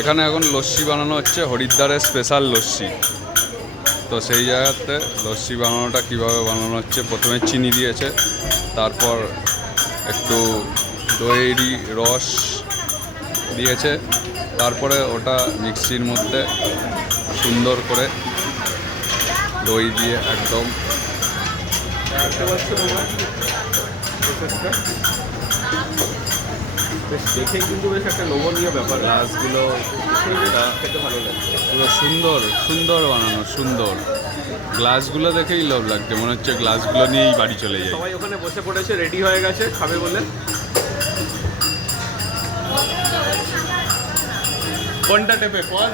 এখানে এখন লস্যি বানানো হচ্ছে, হরিদ্বারের স্পেশাল লস্যি। তো সেই জায়গাতে লস্যি বানানোটা কীভাবে বানানো হচ্ছে, প্রথমে চিনি দিয়েছে, তারপর একটু দইয়েরই রস দিয়েছে, তারপরে ওটা মিক্সির মধ্যে সুন্দর করে দই দিয়ে একদম বেশ দেখে কিন্তু বেশ একটা লোভনীয় ব্যাপার। গ্লাসগুলো খেতে ভালো লাগছে। পুরো সুন্দর সুন্দর বানানো, সুন্দর। গ্লাসগুলো দেখেই লোভ লাগছে, মনে হচ্ছে গ্লাসগুলো নিয়েই বাড়ি চলে যায়। সবাই ওখানে বসে পড়েছে, রেডি হয়ে গেছে খাবে বলে। কোনটা টেপে পজ?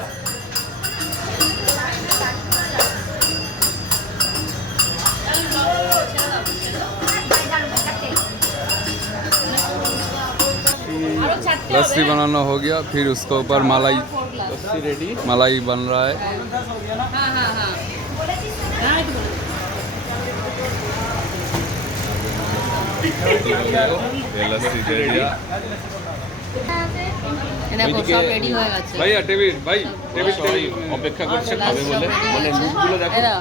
लस्सी बनाना हो गया, फिर उसके ऊपर मलाई लस्सी रेडी। मलाई बन रहा है। ये लस्सी दे दिया দেখো সব রেডি হয়ে গেছে। भैया टेबिल भाई टेबिल সবাই অপেক্ষা করছে খাবে বলে। মানে লুকগুলো দেখো। এরা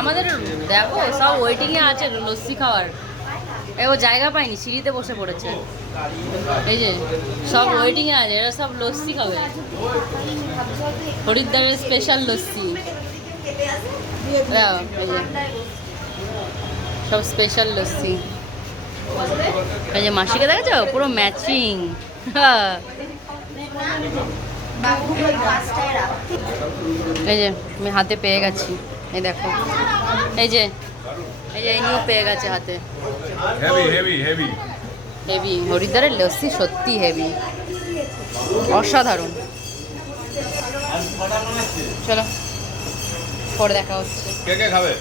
আমাদের দেখো সব ওয়েটিং এ আছে লস্যি খাওয়ার। ও জায়গা পায়নি, সিঁড়িতে বসে পড়েছে। এই যে সব ওয়েটিং এ আছে, এরা সব লস্যি খাবে। হরিদ্বারের স্পেশাল লস্যি। দাও, এই যে সব স্পেশাল লস্যি। এই যে মাসিকে দেখেছো পুরো ম্যাচিং। এই যে আমি হাতে পেয়ে গেছি, এই দেখো, এই যে এই নিয়েও পেয়ে গেছে হাতে। हेवी हेवी हेवी হেভি, হরিদ্বারের লস্যি সত্যি হেভি, অসাধারণ। চলো পরে দেখা হচ্ছে। কে কে খাবে?